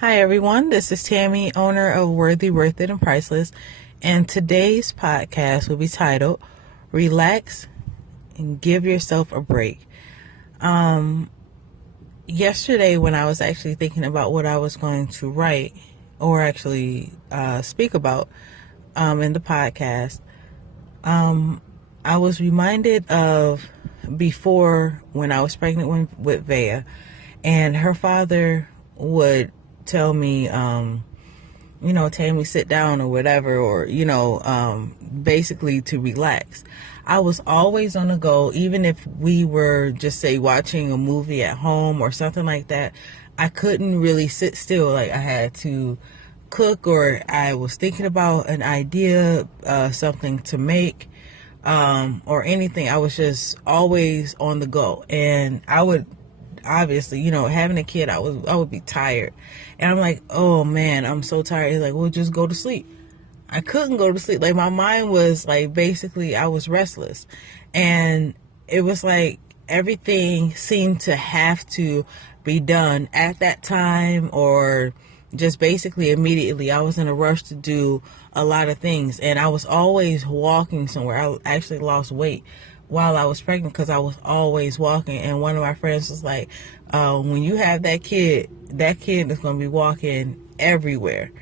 Hi everyone, this is Tammy, owner of Worthyworthitpriceless, and today's podcast will be titled Relax and Give Yourself a Break. Yesterday when I was actually thinking about what I was going to write or actually speak about in the podcast, I was reminded of before when I was pregnant with Vea, and her father would tell me, Tammy, sit down or whatever, or, basically to relax. I was always on the go, even if we were just say watching a movie at home or something like that. I couldn't really sit still. Like I had to cook, or I was thinking about an idea, something to make, or anything. I was just always on the go, and I would obviously, having a kid, I would be tired, and I'm like, oh man, I'm so tired. He's like, well, just go to sleep. I couldn't go to sleep. Like my mind was like, basically I was restless, and it was like everything seemed to have to be done at that time, or just basically immediately. I was in a rush to do a lot of things, and I was always walking somewhere. I actually lost weight while I was pregnant because I was always walking. And one of my friends was like, when you have that kid is going to be walking everywhere,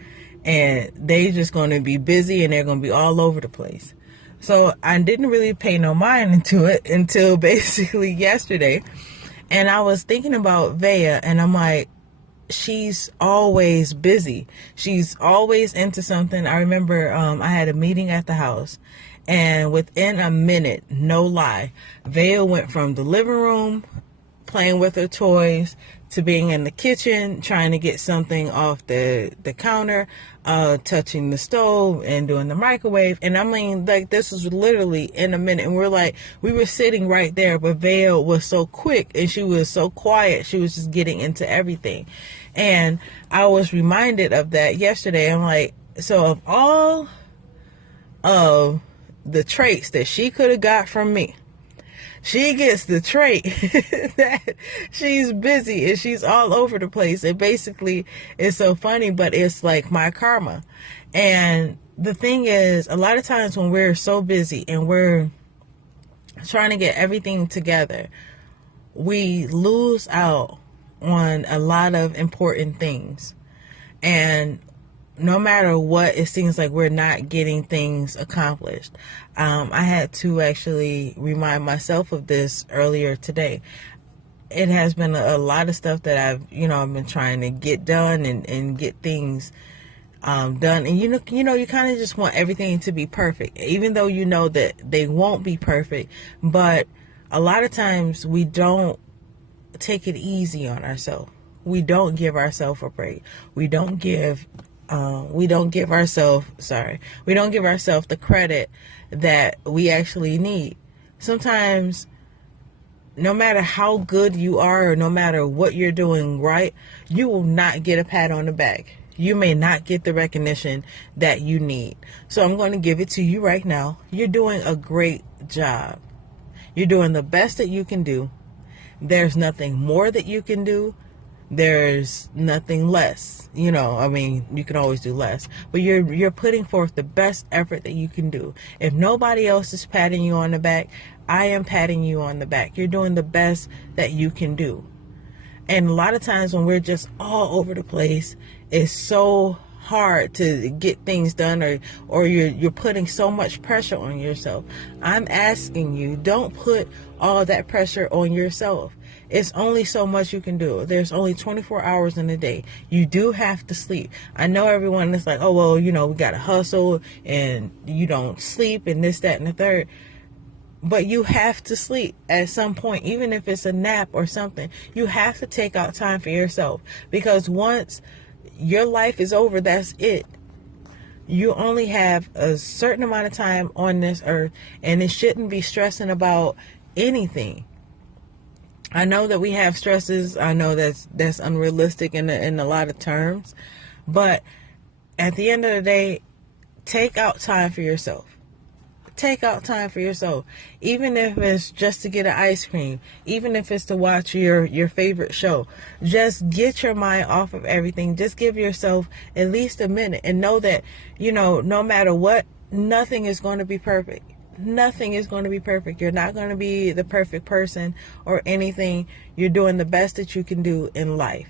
and they just going to be busy, and they're going to be all over the place. So I didn't really pay no mind into it until basically yesterday. And I was thinking about Vea, and I'm like, she's always busy. She's always into something. I remember I had a meeting at the house, and within a minute, no lie, Vea went from the living room playing with her toys to being in the kitchen trying to get something off the counter, touching the stove and doing the microwave. And I mean, like, this was literally in a minute. And we were sitting right there, but Vea was so quick and she was so quiet. She was just getting into everything. And I was reminded of that yesterday. I'm like, so of all of the traits that she could have got from me, she gets the trait that she's busy and she's all over the place. And basically, it's so funny, but it's like my karma. And the thing is, a lot of times when we're so busy and we're trying to get everything together, we lose out on a lot of important things. And no matter what, it seems like we're not getting things accomplished. I had to actually remind myself of this earlier today. It has been a lot of stuff that I've been trying to get done and get things done. And you kind of just want everything to be perfect, even though you know that they won't be perfect. But a lot of times we don't take it easy on ourselves. We don't give ourselves a break. We don't give ourselves the credit that we actually need. Sometimes, no matter how good you are, or no matter what you're doing right, you will not get a pat on the back. You may not get the recognition that you need. So I'm going to give it to you right now. You're doing a great job. You're doing the best that you can do. There's nothing more that you can do. There's nothing less. You can always do less, but you're putting forth the best effort that you can do. If nobody else is patting you on the back, I am patting you on the back. You're doing the best that you can do. And a lot of times when we're just all over the place, it's so hard to get things done, or you're putting so much pressure on yourself. I'm asking you, don't put all that pressure on yourself. It's only so much you can do. There's only 24 hours in a day. You do have to sleep. I know everyone is like, oh, well, we got to hustle and you don't sleep and this, that, and the third. But you have to sleep at some point, even if it's a nap or something. You have to take out time for yourself, because once your life is over, that's it. You only have a certain amount of time on this earth, and it shouldn't be stressing about anything. I know that we have stresses. I know that's unrealistic in a lot of terms, but at the end of the day, take out time for yourself. Take out time for yourself, even if it's just to get an ice cream, even if it's to watch your favorite show. Just get your mind off of everything. Just give yourself at least a minute, and know that, no matter what, nothing is going to be perfect. Nothing is going to be perfect. You're not going to be the perfect person or anything. You're doing the best that you can do in life.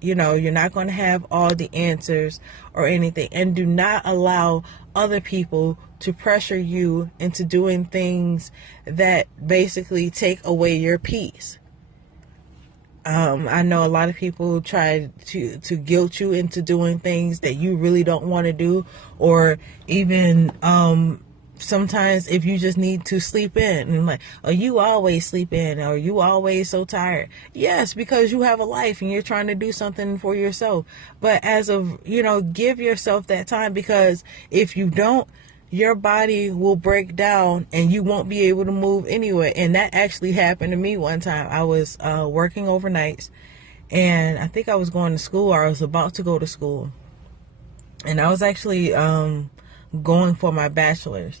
You're not going to have all the answers or anything. And do not allow other people to pressure you into doing things that basically take away your peace. I know a lot of people try to guilt you into doing things that you really don't want to do, or even sometimes if you just need to sleep in, and like, oh, you always sleep in, or you always so tired. Yes, because you have a life and you're trying to do something for yourself. But as of, give yourself that time, because if you don't, your body will break down and you won't be able to move anywhere. And that actually happened to me one time. I was working overnights, and I think I was going to school, or I was about to go to school. And I was actually going for my bachelor's.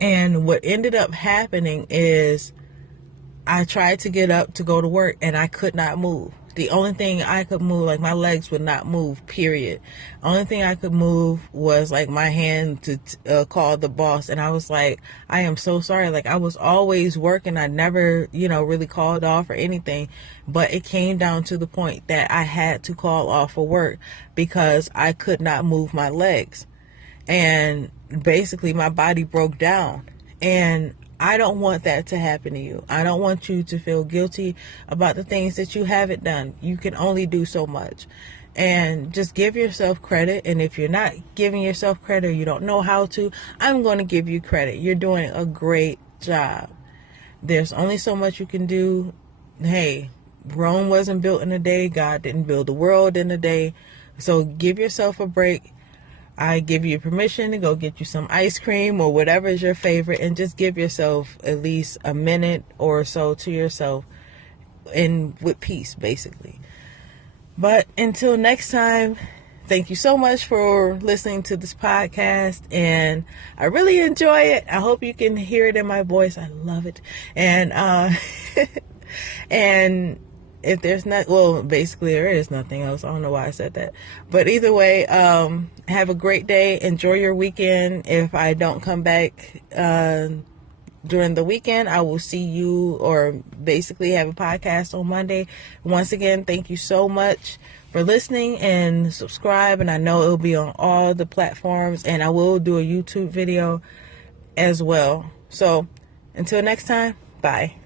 And what ended up happening is I tried to get up to go to work, and I could not move. The only thing I could move, like my legs would not move, period. Only thing I could move was like my hand to call the boss. And I was like, I am so sorry. Like, I was always working. I never, really called off or anything. But it came down to the point that I had to call off for work because I could not move my legs. And basically my body broke down. And I don't want that to happen to you. I don't want you to feel guilty about the things that you haven't done. You can only do so much. And just give yourself credit. And if you're not giving yourself credit, or you don't know how to, I'm going to give you credit. You're doing a great job. There's only so much you can do. Hey, Rome wasn't built in a day. God didn't build the world in a day. So give yourself a break. I give you permission to go get you some ice cream or whatever is your favorite, and just give yourself at least a minute or so to yourself, and with peace, basically. But until next time, thank you so much for listening to this podcast, and I really enjoy it. I hope you can hear it in my voice. I love it. And and if there's not, well, basically there is nothing else. I don't know why I said that. But either way, have a great day. Enjoy your weekend. If I don't come back during the weekend, I will see you, or basically have a podcast on Monday. Once again, thank you so much for listening, and subscribe. And I know it'll be on all the platforms, and I will do a YouTube video as well. So until next time, bye.